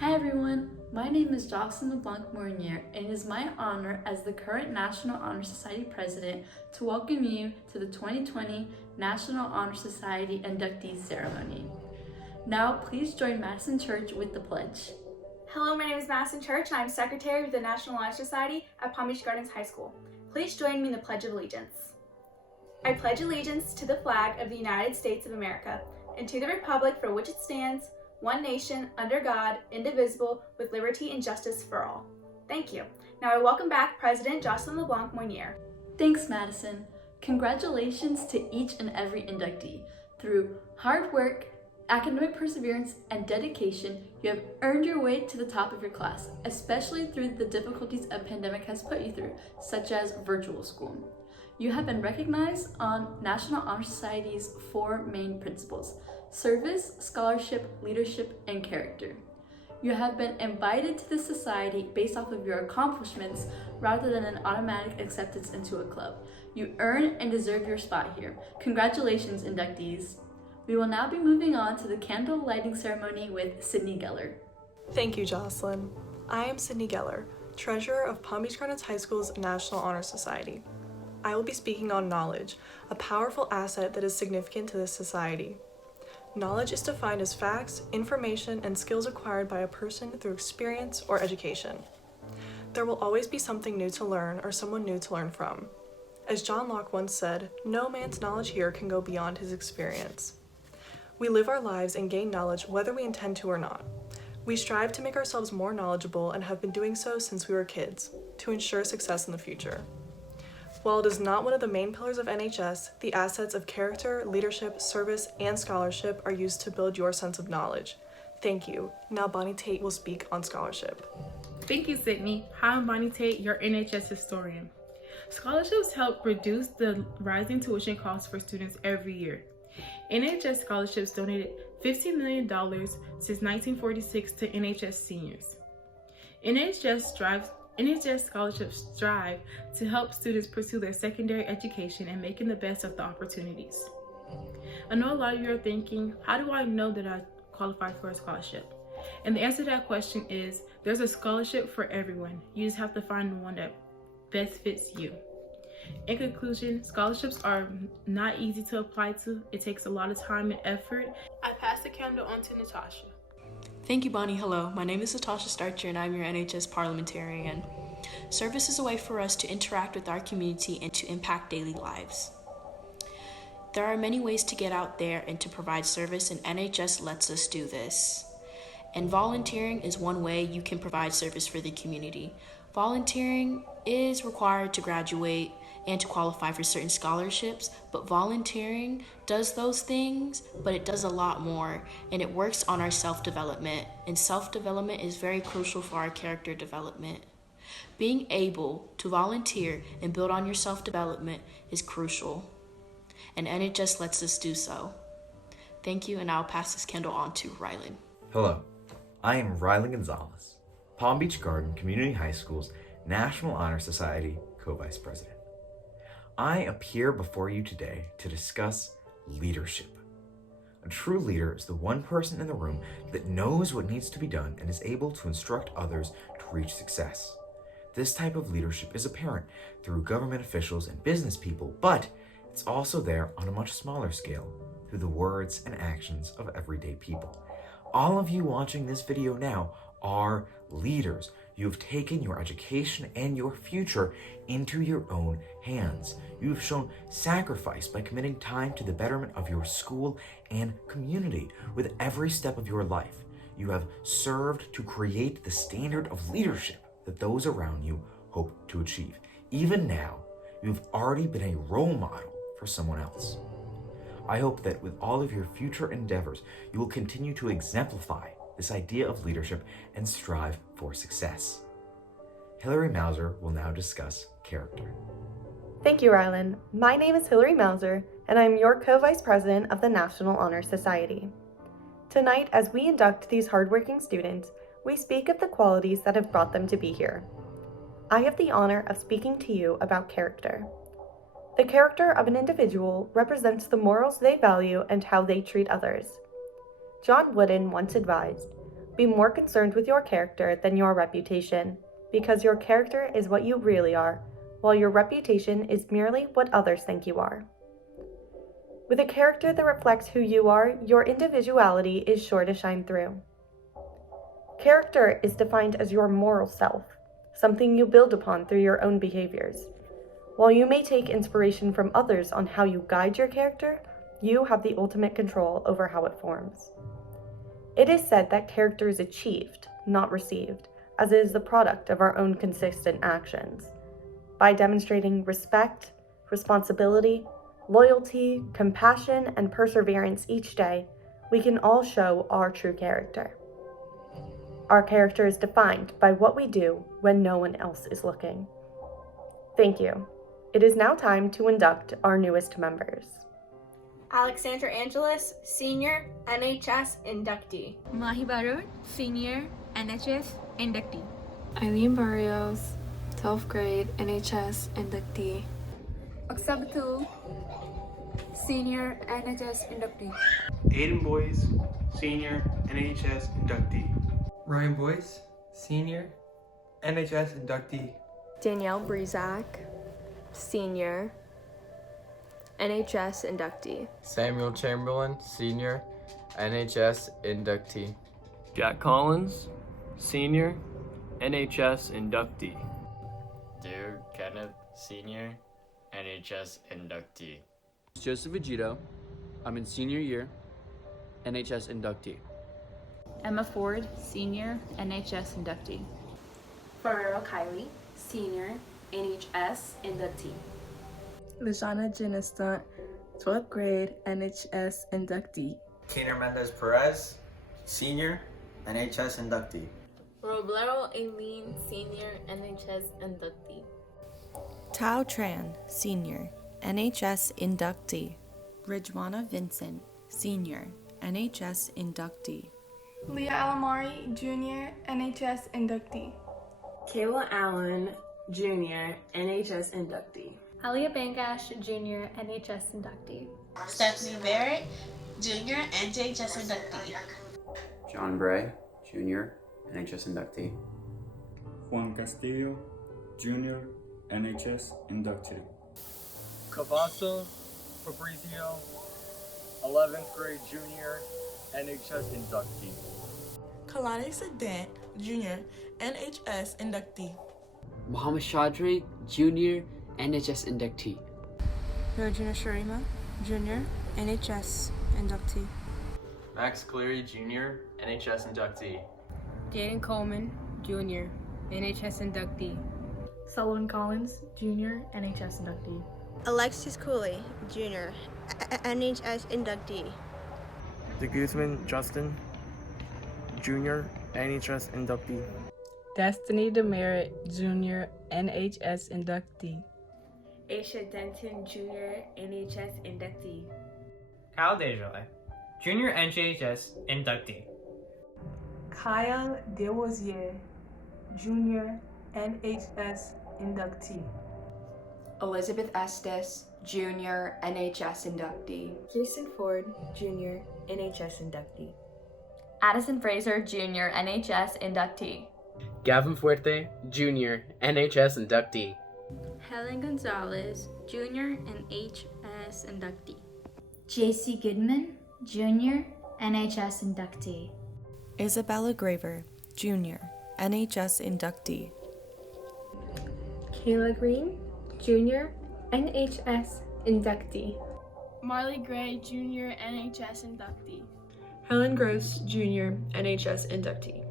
Hi everyone, my name is Jocelyn LeBlanc-Mournier, and it is my honor as the current National Honor Society President to welcome you to the 2020 National Honor Society Inductees Ceremony. Now please join Madison Church with the pledge. Hello, my name is Madison Church, and I'm Secretary of the National Honor Society at Palm Beach Gardens High School. Please join me in the Pledge of Allegiance. I pledge allegiance to the flag of the United States of America and to the republic for which it stands, one nation, under God, indivisible, with liberty and justice for all. Thank you. Now I welcome back President Jocelyn LeBlanc-Mournier. Thanks, Madison. Congratulations to each and every inductee. Through hard work, academic perseverance, and dedication, you have earned your way to the top of your class, especially through the difficulties a pandemic has put you through, such as virtual school. You have been recognized on National Honor Society's 4 main principles: service, scholarship, leadership, and character. You have been invited to this society based off of your accomplishments rather than an automatic acceptance into a club. You earn and deserve your spot here. Congratulations, inductees. We will now be moving on to the candle lighting ceremony with Sydney Geller. Thank you, Jocelyn. I am Sydney Geller, Treasurer of Palm Beach Gardens High School's National Honor Society. I will be speaking on knowledge, a powerful asset that is significant to this society. Knowledge is defined as facts, information, and skills acquired by a person through experience or education. There will always be something new to learn or someone new to learn from. As John Locke once said, no man's knowledge here can go beyond his experience. We live our lives and gain knowledge whether we intend to or not. We strive to make ourselves more knowledgeable and have been doing so since we were kids, to ensure success in the future. While it is not one of the main pillars of NHS, the assets of character, leadership, service, and scholarship are used to build your sense of knowledge. Thank you. Now Bonnie Tate will speak on scholarship. Thank you, Sydney. Hi, I'm Bonnie Tate, your NHS historian. Scholarships help reduce the rising tuition costs for students every year. NHS scholarships donated $15 million since 1946 to NHS seniors. NHS scholarships strive to help students pursue their secondary education and making the best of the opportunities. I know a lot of you are thinking, how do I know that I qualify for a scholarship? And the answer to that question is, there's a scholarship for everyone. You just have to find the one that best fits you. In conclusion, scholarships are not easy to apply to. It takes a lot of time and effort. I pass the candle on to Natasha. Thank you, Bonnie. Hello, my name is Natasha Starcher and I'm your NHS parliamentarian. Service is a way for us to interact with our community and to impact daily lives. There are many ways to get out there and to provide service, and NHS lets us do this. And volunteering is one way you can provide service for the community. Volunteering is required to graduate and to qualify for certain scholarships, but volunteering does those things, but it does a lot more, and it works on our self-development, and self-development is very crucial for our character development. Being able to volunteer and build on your self-development is crucial, and NHS lets us do so. Thank you, and I'll pass this candle on to Ryland. Hello, I am Ryland Gonzalez, Palm Beach Garden Community High School's National Honor Society Co-Vice President. I appear before you today to discuss leadership. A true leader is the one person in the room that knows what needs to be done and is able to instruct others to reach success. This type of leadership is apparent through government officials and business people, but it's also there on a much smaller scale through the words and actions of everyday people. All of you watching this video now are leaders. You've taken your education and your future into your own hands. You've shown sacrifice by committing time to the betterment of your school and community with every step of your life. You have served to create the standard of leadership that those around you hope to achieve. Even now, you've already been a role model for someone else. I hope that with all of your future endeavors, you will continue to exemplify this idea of leadership and strive for success. Hilary Mauser will now discuss character. Thank you, Ryland. My name is Hilary Mauser, and I'm your co-vice president of the National Honor Society. Tonight, as we induct these hardworking students, we speak of the qualities that have brought them to be here. I have the honor of speaking to you about character. The character of an individual represents the morals they value and how they treat others. John Wooden once advised, Be more concerned with your character than your reputation, because your character is what you really are, while your reputation is merely what others think you are. With a character that reflects who you are, your individuality is sure to shine through. Character is defined as your moral self, something you build upon through your own behaviors. While you may take inspiration from others on how you guide your character, you have the ultimate control over how it forms. It is said that character is achieved, not received, as it is the product of our own consistent actions. By demonstrating respect, responsibility, loyalty, compassion, and perseverance each day, we can all show our true character. Our character is defined by what we do when no one else is looking. Thank you. It is now time to induct our newest members. Alexandra Angeles, Senior, NHS Inductee. Mahi Barud, Senior, NHS Inductee. Eileen Barrios, 12th grade, NHS Inductee. Aksabatul, Senior, NHS Inductee. Aiden Boyce, Senior, NHS Inductee. Ryan Boyce, Senior, NHS Inductee. Danielle Breezak, Senior, NHS Inductee. Samuel Chamberlain, Senior, NHS Inductee. Jack Collins, Senior, NHS Inductee. Dude Kenneth, Senior, NHS Inductee. Joseph Vegito, I'm in senior year, NHS Inductee. Emma Ford, Senior, NHS Inductee. Ferrero Kylie, Senior, NHS Inductee. Lashana Jenista, 12th grade, NHS Inductee. Keener Mendez Perez, Senior, NHS Inductee. Roblero Aileen, Senior, NHS Inductee. Tao Tran, Senior, NHS Inductee. Ridgewana Vincent, Senior, NHS Inductee. Leah Alamari, Junior, NHS Inductee. Kayla Allen, Junior, NHS Inductee. Alia Bangash, Junior, NHS Inductee. Stephanie Barrett, Junior, NHS Inductee. John Bray, Junior, NHS Inductee. Juan Castillo, Junior, NHS Inductee. Cavasso Fabrizio, 11th grade Junior, NHS Inductee. Kalani Sedent, Junior, NHS Inductee. Muhammad Shadri, Junior, NHS Inductee. Virginia Sharima, Junior, NHS Inductee. Max Cleary, Junior, NHS Inductee. Jaden Coleman, Junior, NHS Inductee. Sullivan Collins, Junior, NHS Inductee. Alexis Cooley, Junior, NHS Inductee. De Guzman Justin, Junior, NHS Inductee. Destiny Demerit, Junior, NHS Inductee. Aisha Denton, Junior, NHS Inductee. Kyle Desjardins, Junior, NHS Inductee. Kyle Desrosiers, Junior, NHS Inductee. Elizabeth Estes, Junior, NHS Inductee. Jason Ford, Junior, NHS Inductee. Addison Fraser, Junior, NHS Inductee. Gavin Fuerte, Junior, NHS Inductee. Helen Gonzalez, Junior, NHS Inductee. JC Goodman, Junior, NHS Inductee. Isabella Graver, Junior, NHS Inductee. Kayla Green, Junior, NHS Inductee. Marley Gray, Junior, NHS Inductee. Helen Gross, Junior, NHS Inductee.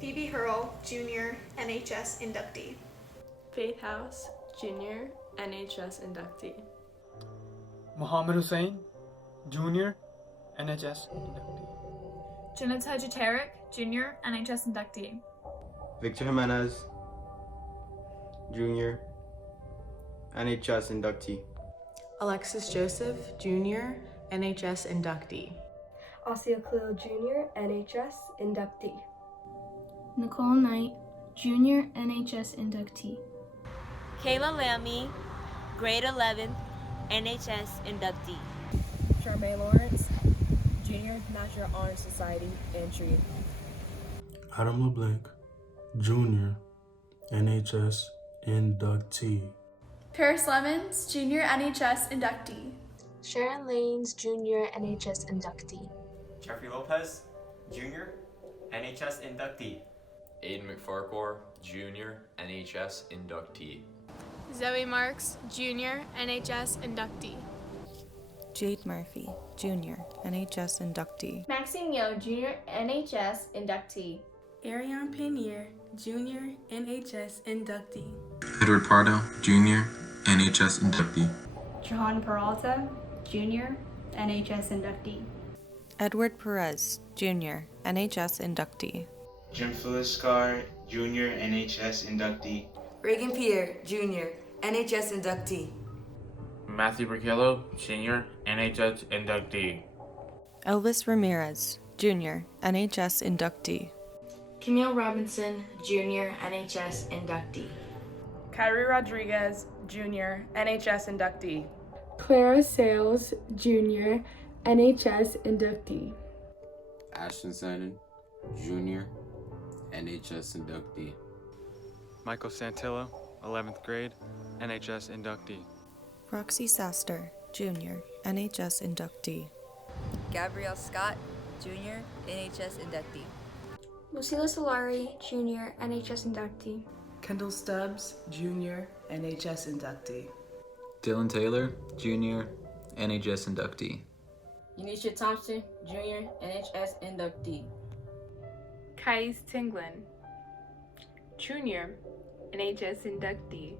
Phoebe Hurl, Junior, NHS Inductee. Faith House, Junior, NHS Inductee. Muhammad Hussain, Junior, NHS Inductee. Janita Jateric, Junior, NHS Inductee. Victor Jimenez, Junior, NHS Inductee. Alexis Joseph, Junior, NHS Inductee. Asia Khalil, Junior, NHS Inductee. Nicole Knight, Junior, NHS Inductee. Kayla Lamy, grade 11th, NHS Inductee. Charmaine Lawrence, Junior, National Honor Society entry. Adam LeBlanc, Junior, NHS Inductee. Paris Lemons, Junior NHS Inductee. Sharon Lanes, Junior NHS Inductee. Jeffrey Lopez, Junior, NHS Inductee. Aiden McFarquhar, Junior, NHS Inductee. Zoe Marks, Junior, NHS Inductee. Jade Murphy, Junior, NHS Inductee. Maxime Yo, Junior, NHS Inductee. Ariane Panier, Junior, NHS Inductee. Edward Pardo, Junior, NHS Inductee. Jahan Peralta, Junior, NHS Inductee. Edward Perez, Junior, NHS Inductee. Jim Phillips-Carr, Junior, NHS Inductee. Reagan Pierre, Junior, NHS Inductee. Matthew Burkello, Senior, NHS Inductee. Elvis Ramirez, Junior, NHS Inductee. Camille Robinson, Junior, NHS Inductee. Kyrie Rodriguez, Junior, NHS Inductee. Clara Sales, Junior, NHS Inductee. Ashton Sandon, Junior, NHS Inductee. Michael Santillo, 11th grade, NHS Inductee. Roxy Saster, Junior, NHS Inductee. Gabrielle Scott, Junior, NHS Inductee. Lucila Solari, Junior, NHS Inductee. Kendall Stubbs, Junior, NHS Inductee. Dylan Taylor, Junior, NHS Inductee. Unisha Thompson, Junior, NHS Inductee. Kais Tinglin, Junior, NHS Inductee.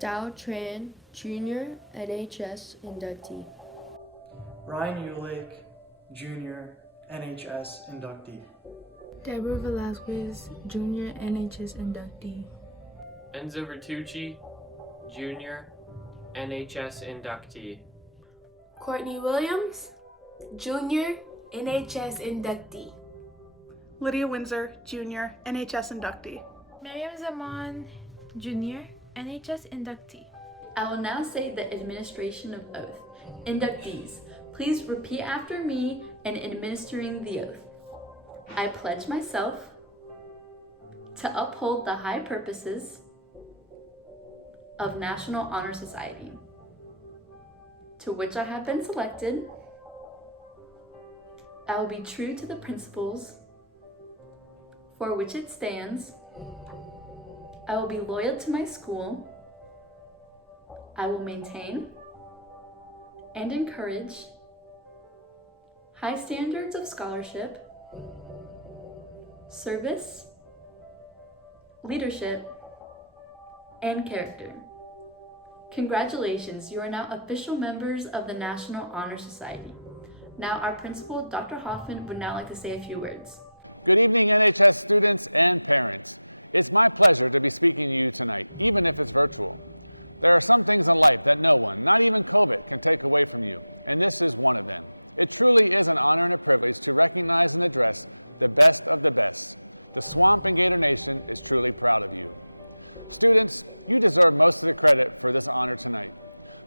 Dao Tran, Junior, NHS Inductee. Ryan Ulake, Junior, NHS Inductee. Deborah Velasquez, Junior, NHS Inductee. Enzo Bertucci, Junior, NHS Inductee. Courtney Williams, Junior, NHS Inductee. Lydia Windsor, Junior, NHS Inductee. Miriam Zaman, Junior, NHS Inductee. I will now say the administration of oath. Inductees, please repeat after me in administering the oath. I pledge myself to uphold the high purposes of National Honor Society, to which I have been selected. I will be true to the principles for which it stands. I will be loyal to my school. I will maintain and encourage high standards of scholarship, service, leadership, and character. Congratulations, you are now official members of the National Honor Society. Now our principal, Dr. Hoffman, would now like to say a few words. Good evening, NHS students and parents. It's my pleasure to be speaking to you tonight, even if it's virtual. There are some things in life that no one, not even COVID, can take away from you, and this is one of them. It truly is an honor and a privilege to recognize and address the best of the best. The Swamp and Gator Nation is truly proud of you. Students, you deserve most of the credit for this honor tonight.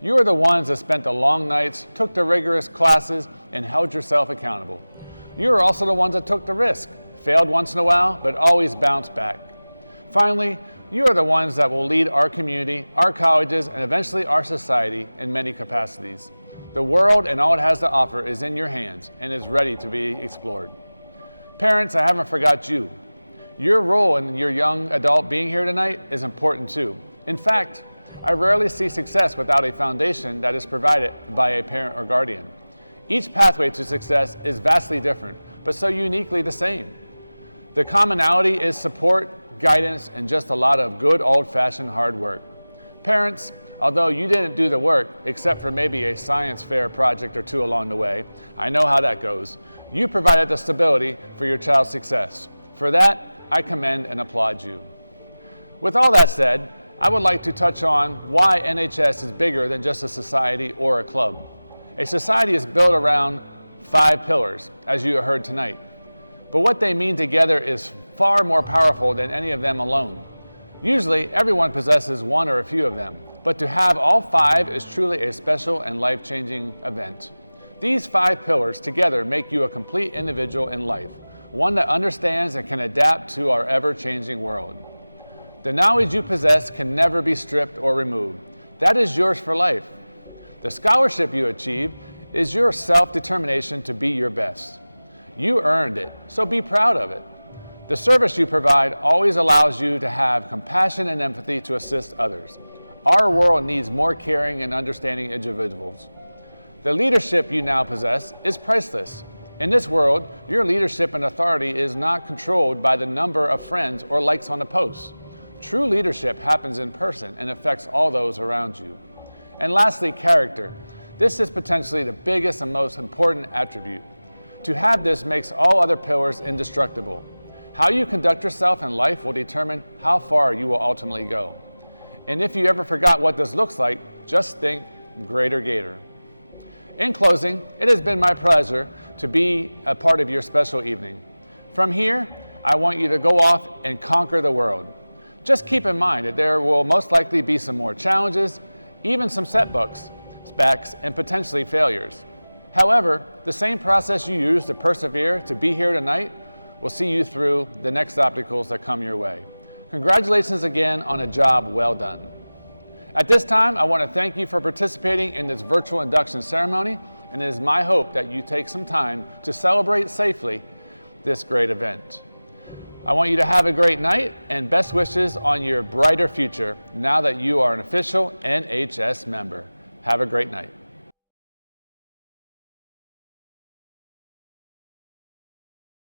You are the ones that spent the long nights, took the rigorous classes, and held yourself accountable. You are also the ones that took the risk, failed once in a while, but always bounced back. Finally, you are the ones that will lead our community, our colleges, and eventually our society in many capacities. The world and all it has to offer is in your hands and is ready to be explored. Parents, I haven't forgot you. Your role in your young adult being here tonight is important too. In fact, I rarely see success without a foundation that is provided by a parent or guardian. Each pathway to success is vastly different, but so uniquely the same. The commonality is support, guidance, and just a lot of good old-fashioned hard work. Parents, although you didn't do the work, except for maybe a science fair project or two along the way, I know how that goes, you provided the stability for your child's success. For that, I commend and applaud you. With all that said, I would like to touch on why NHS is bigger than just a society or a club. A society is built around 5 pillars, as you heard tonight. But what they mean together is far more powerful than any of them alone. Usually, everyone possesses one or a few of them, but to have all 5 is truly a special and life-changing event. These 5 pillars together make you a complete individual in life, one that understands and can adapt to our ever-changing world. The knowledge you possess can never be stripped or removed. That is yours for life. The scholarship you achieve is your self-determination to be your best. You earned it, so be proud of it. The service you provide always allows you to have compassion and empathy to assist others. Our world needs more caring and understanding individuals. The leadership you now possess is priceless. In this world, your leadership and authority is not controlled by the number of friends or likes on a post. True leadership happens in person and affects all those around you. And lastly, character. This is potentially the biggest and most important attribute. To have this makes all other pillars indestructible. How you conduct yourself in life will determine how far you will ultimately go. And if you ever forgot what this looks like, just think greater Gator. In closing, it has been my pleasure to be a part of your special evening. From here, I want you to go off and conquer the world. Just keep in mind that there will most likely be some more challenges, even some setbacks, and potentially failures. However, the same process you use to persevere to be here tonight will see you through the next obstacles that come your way. Congratulations again on a job well done. At this time, I want to thank you for participating in this virtual induction ceremony, and it is my hope that you take some time to celebrate safely this great event. I want you to have a great night and best wishes on your brighter future now that you are an official NHS member. Have a great night.